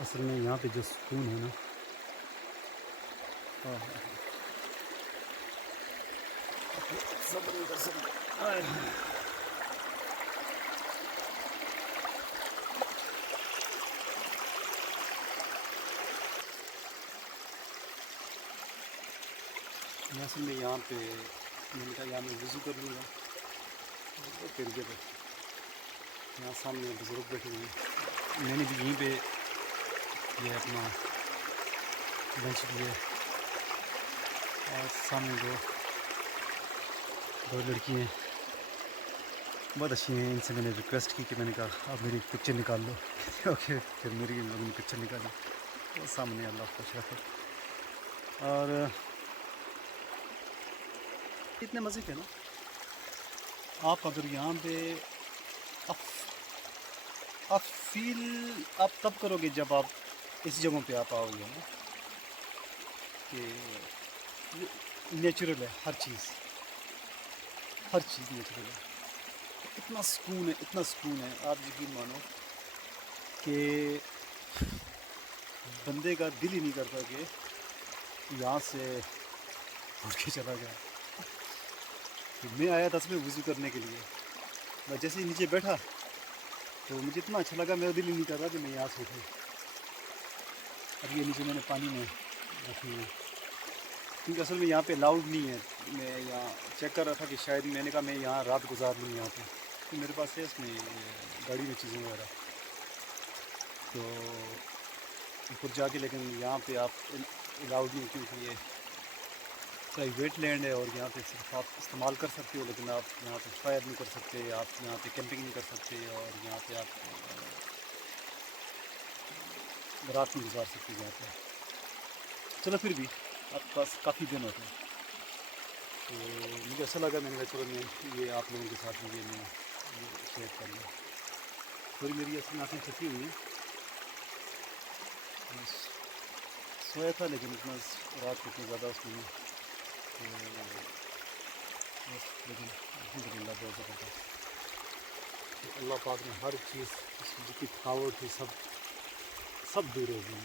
असल में यहाँ पे जो सुकून है ना, हाँ सब्र नहीं कर सकते। असल में यहाँ पे मैंने कहा यहाँ मैं वज़ू कर लूँगा, तो फिर जब यहाँ सामने बुज़ुर्ग बैठे हुए हैं, मैंने भी यहीं पे ये अपना लंच किया और सामने दो लड़की हैं, बहुत अच्छी हैं। इनसे मैंने रिक्वेस्ट की कि मैंने कहा आप मेरी पिक्चर निकाल लो ओके, फिर मेरी इन लोगों ने पिक्चर निकाली। तो सामने अल्लाह खुश रखे। और इतने मज़े के ना, आप अगर यहाँ पे आप फील आप तब करोगे जब आप इस जगहों पे आप आओगे ना, कि नेचुरल है हर चीज़ नेचुरल है। इतना सुकून है, इतना सुकून है, आप यकीन मानो कि बंदे का दिल ही नहीं करता कि यहाँ से उठ के चला गया। तो मैं आया था इसमें वज़ू करने के लिए, मैं जैसे ही नीचे बैठा तो मुझे इतना अच्छा लगा, मेरा दिल ही नहीं कर रहा कि मैं यहाँ से उठूँ। अब ये नीचे मैंने पानी में रखी है, क्योंकि असल में यहाँ पे अलाउड नहीं है। मैं यहाँ चेक कर रहा था कि शायद मैंने कहा मैं यहाँ रात गुजार लूँ यहाँ पे, तो मेरे पास है इसमें गाड़ी में चीज़ें वगैरह, तो ऊपर जाके, लेकिन यहाँ पे आप अलाउड नहीं, क्योंकि ये प्राइवेट लैंड है और यहाँ पे सिर्फ आप इस्तेमाल कर सकते हो, लेकिन आप यहाँ पे फायर नहीं कर सकते, आप यहाँ पे कैंपिंग नहीं कर सकते, और यहाँ पे आप रात नहीं गुजार सकते यहाँ पे। चलो फिर भी आपके पास काफ़ी दिन होते हैं, तो मुझे अच्छा लगा। मैंने कहा चलो मैं ये आप लोगों के साथ मुझे मैं शेयर कर लूँ। थोड़ी मेरी असल आँखें थकी हुई हैं, बस सोया था, लेकिन इतना रात को इतना ज़्यादा उसमें नहीं, तो बस, लेकिन अल्हम्दुलिल्लाह बहुत ज़बरदस्त। तो अल्लाह पाक ने हर चीज़, जितनी थकावट थी सब दूर हो गई।